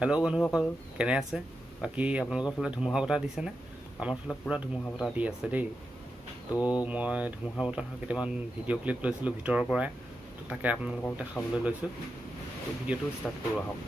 Hello' বন্ধুসকল, কেনে আছে? বাকী আপোনালোকৰ ফালে ধুমুহা বতাহ দিছেনে? আমাৰ ফালে পূৰা ধুমুহা বতাহ দি আছে দেই। তো মই ধুমুহা বতাহৰ কেইটামান ভিডিঅ' ক্লিপ লৈছিলোঁ ভিতৰৰ পৰাই, তো তাকে আপোনালোকক দেখাবলৈ লৈছোঁ। তো ভিডিঅ'টো ষ্টাৰ্ট কৰোঁ আহক।